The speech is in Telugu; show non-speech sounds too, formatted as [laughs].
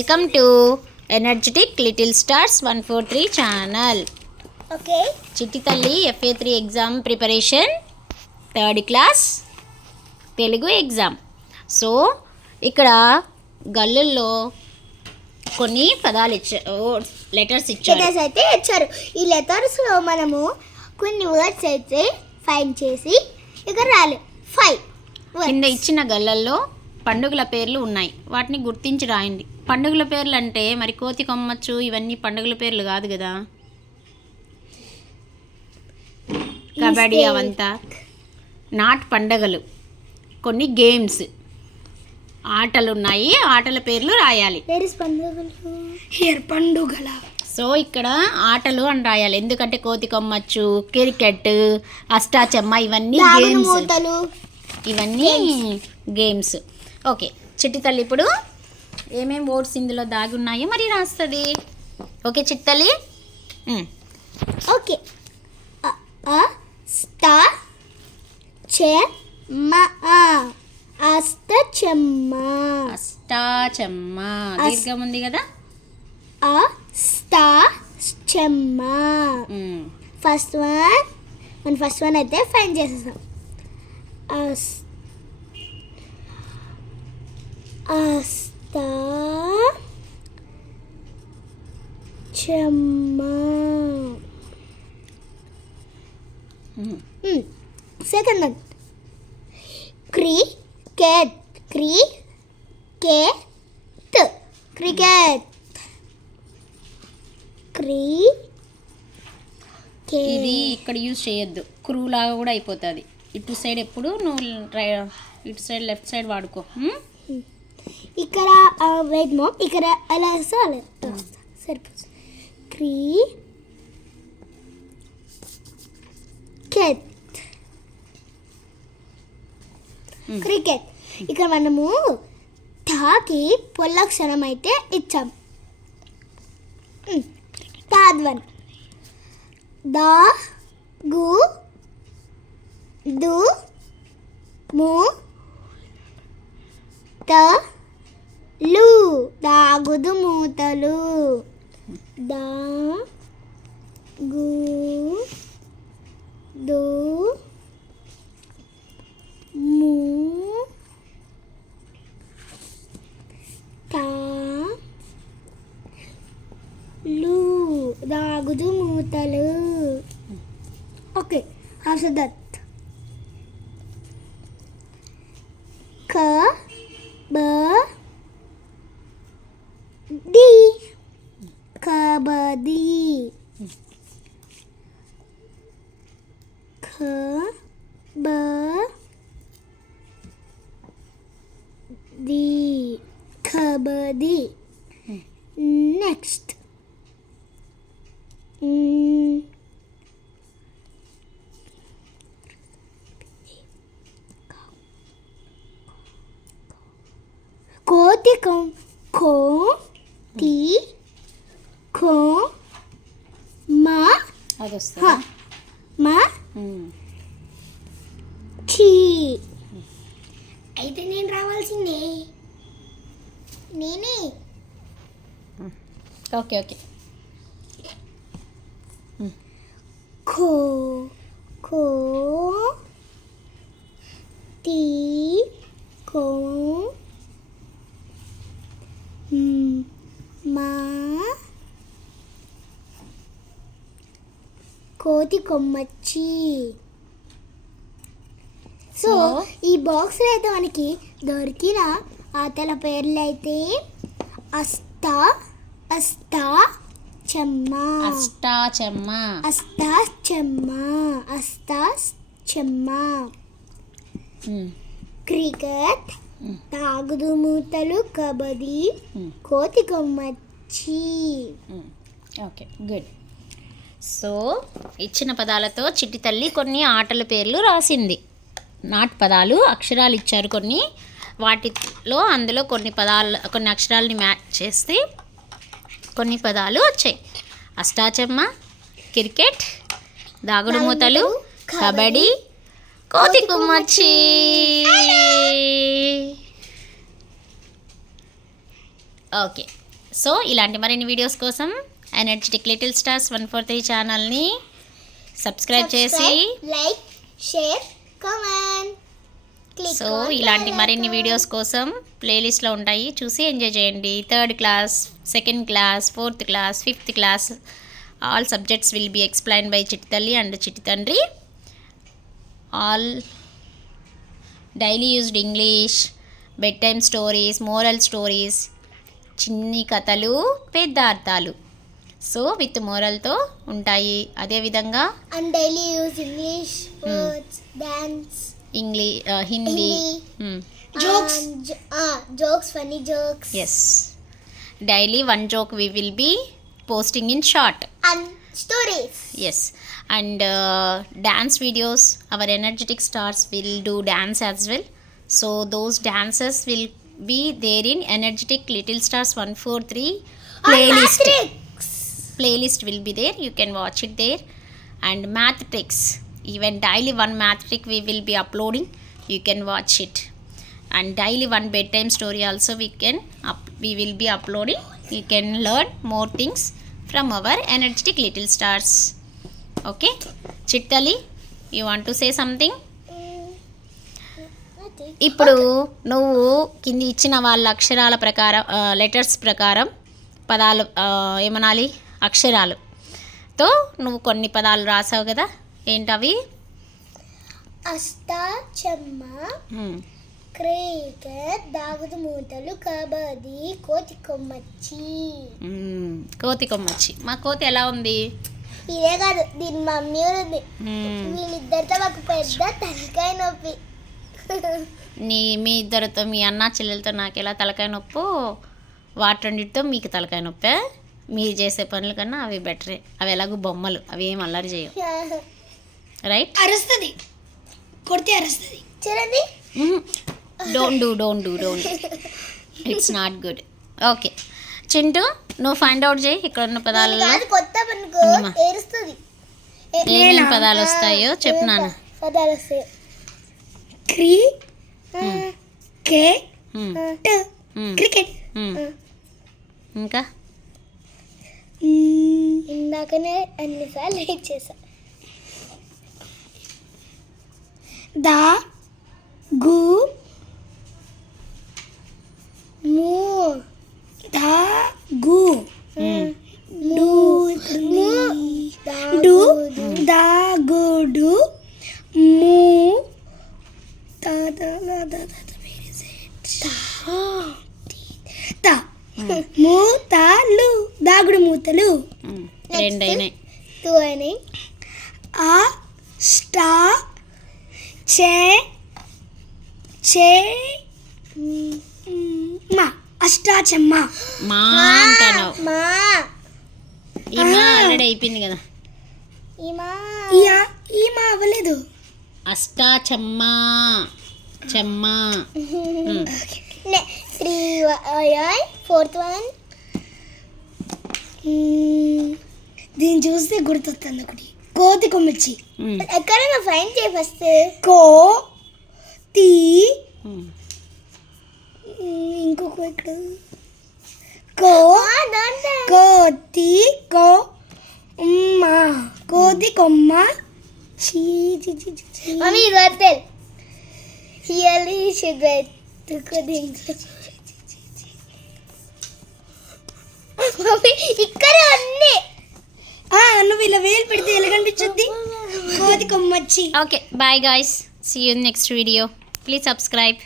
Welcome to energetic little stars one four three channel okay చిట్టి తల్లి FA three exam preparation third class Telugu exam so ఇక్కడ గల్లుల్లో కొన్ని పదాలు ఇచ్చారు లెటర్స్ ఇచ్చారు. లెటర్స్ అయితే ఇచ్చారు. ఈ లెటర్స్లో మనము కొన్ని వర్డ్స్ అయితే ఫైండ్ చేసి ఇక్కడ రాలే ఫైవ్ కింద ఇచ్చిన గల్లల్లో పండుగల పేర్లు ఉన్నాయి. వాటిని గుర్తించి రాయండి. పండుగల పేర్లు అంటే మరి కోతి కొమ్మచ్చు ఇవన్నీ పండుగల పేర్లు కాదు కదా? కబడ్డీ అవంతా. నాట్ పండగలు. కొన్ని గేమ్స్ ఆటలు ఉన్నాయి ఆటల పేర్లు రాయాలి. పండుగలు? సో ఇక్కడ ఆటలు అని రాయాలి. ఎందుకంటే కోతి కొమ్మచ్చు క్రికెట్ అష్టాచమ్మ ఇవన్నీ గేమ్స్ ఇవన్నీ గేమ్స్ ఓకే చిట్టి తల్లి ఇప్పుడు ఏమేం వర్డ్స్ ఇందులో దాగి ఉన్నాయో మరి రాస్తుంది. ఓకే చిట్టి తల్లి. ఓకే. అ అ స్టా చె మ ఆ. అస్త చెమ్మ. అష్టాచమ్మ దీర్ఘం ఉంది కదా? అ స్టా చెమ్మ. ఉమ్. ఫస్ట్ వన్ మన ఫస్ట్ వన్ అయితే ఫైన్ చేసేసాం. అస్తా చెమ్మ. సెకండ్ వన్ క్రికెట్ క్రి కే క్రికెట్ క్రీ ఇది ఇక్కడ యూజ్ చేయొద్దు. క్రూ లాగా కూడా అయిపోతుంది. ఇటు సైడ్ ఎప్పుడు నువ్వు ఇటు సైడ్ లెఫ్ట్ సైడ్ వాడుకో. ఉమ్? ఇక్కడ వెయిట్ మోమ్ ఇక్కడ ఎలా వేస్తా అలా వేస్తా. సరిపోతుంది. క్రీ కెట్ Hmm. క్రికెట్ ఇక్కడ మనము టాకి పొల్లక్షణం అయితే ఇచ్చాం. థర్డ్ వన్ దా గు దు ము త లు. దాగుదు మూతలు. దా గు దు ము తా లు. దాగుదు మూతలు. Okay after that. క బ కబడ్డీ నెక్స్ట్ కోతి కం కో తి కో మా మా. ఛీ అయితే నేను రావాల్సిందే. నేనే. Okay okay. ఖో ఖో తి ఖో మ్, కోతి కొమ్మచ్చి. సో So- ఈ బాక్స్లో అయితే మనకి దొరికిన ఆటల పేర్లు అయితే అస్తా అస్తా చెమ్మ అష్టాచమ్మ అస్తా చెమ్మ అస్తా చెమ్మ. క్రికెట్ మ్. తాగుడు మూతలు కబడ్డీ. కోతి కొమ్మచ్చి. ఓకే గుడ్ సో ఇచ్చిన పదాలతో చిట్టి తల్లి కొన్ని ఆటల పేర్లు రాసింది నాట్ పదాలు అక్షరాలు ఇచ్చారు కొన్ని వాటిలో అందులో కొన్ని పదాలు కొన్ని అక్షరాలని మ్యాచ్ చేస్తే కొన్ని పదాలు వచ్చాయి. అష్టాచమ్మ క్రికెట్ దాగుడు మూతలు కబడ్డీ కోతి కుమ్మచ్చి ఓకే. సో ఇలాంటి మరిన్ని వీడియోస్ కోసం energetic little stars one four three ఛానల్ని సబ్స్క్రైబ్ చేసి లైక్ షేర్ కామెంట్ సో ఇలాంటి మరిన్ని వీడియోస్ కోసం ప్లేలిస్ట్లో ఉంటాయి. చూసి ఎంజాయ్ చేయండి. Third class second class fourth class fifth class all subjects will be explain by చిట్టి తల్లి అండ్ చిట్టి తండ్రి all daily used English bed time stories moral stories చిన్ని కథలు పెద్ద అర్థాలు. సో విత్ మోరల్తో ఉంటాయి. అదేవిధంగా and daily use English English, uh, Hindi. Hindi. Hmm. Jokes. Um, uh, jokes, funny jokes. Yes. Daily one joke we will be posting in short. And stories. Yes. And uh, dance videos. Our energetic stars will do dance as well. So those dances will be there in energetic little stars 143 playlist. playlist will be there. You can watch it there. And math tricks even daily one math trick we will be uploading you can watch it and daily one bedtime story also we can up, we will be uploading you can learn more things from our energetic little stars okay chittali you want to say something ఇప్పుడు నువ్వు కింది ఇచ్చిన వాళ్ళ అక్షరాల ప్రకారం లెటర్స్ ప్రకారం పదాలు ఏమనాలి అక్షరాలుతో నువ్వు కొన్ని పదాలు రాసావు కదా ఏంటవి? చెమ్మ మ్మ్. క్రికెట్ దాగుడు మూతలు కబడ్డీ కోతి కొమ్మచ్చి. మ్మ్. కోతి కొమ్మచ్చి. మా కోతి ఎలా ఉంది? ఇదే కాదు దీని మమ్మీ ఉంది. వీళ్ళిద్దరితో మాకు పెద్ద తలకాయ నొప్పి. నీ మీ ఇద్దరితో మీ అన్న చెల్లెలతో నాకు ఎలా తలకాయ నొప్పో వాటి రెండింటితో మీకు తలకాయ నొప్పే. మీరు చేసే పనుల కన్నా అవి బెటరే. అవి ఎలాగో బొమ్మలు. అవి ఏం అల్లరి చేయవు. [laughs] రైట్ అరుస్తుంది. కొడితే అరుస్తుంది. చూడండి. Don't do don't do don't it's not good okay Chintu నువ్వు ఫైండ్ అవుట్ చేయి. ఇక్కడ ఉన్న పదాలలో కాదు కొత్త పనుకో అమ్మా. ఏరుస్తుంది. ఏమేం పదాలు వస్తాయో చెప్పు నాన్న. పదాలు వస్తాయి క్రీ కే. క్రికెట్. ఇంకా? ఇందాకనే అన్నిసార్లు ఇచ్చేసా దా గు ము దా గు. డు డు దా గు డు ము. దా దా దా దా దా దా. where is it? తా మూతలు దాగుడు మూతలు మ్మ్. రెండైనాయి. టూ అని ఆ స్టా చే చే మా అష్టాచమ్మ. మా అంటాను. మా. ఈ మా ఆల్రెడీ అయిపోయింది కదా. ఈమా ఇయా ఈమా అవ్వలేదు. అష్టాచమ్మా. చెమ్మా. మ్మ్. Three fourth one. దీన్ని చూస్తే గుర్తొస్తుంది ఒకటి. కోతి కొమ్మిచ్చి మ్మ్. ఎక్కడైనా ఫైన్ చేయి ఫస్ట్ కో తీ. ఇంకొక ఇక్కడ. కో కోతి కో ఉమ్మ. కోతి కొమ్మ. మమ్మీ గర్తెల్ హియర్లీ షుడ్ మమ్మీ ఇక్కడే ఉంది. నువ్వు ఇలా వేలు పెడితే ఎలా కనిపించుద్ది? కోతి కొమ్మచ్చి. Okay bye guys see you next video please subscribe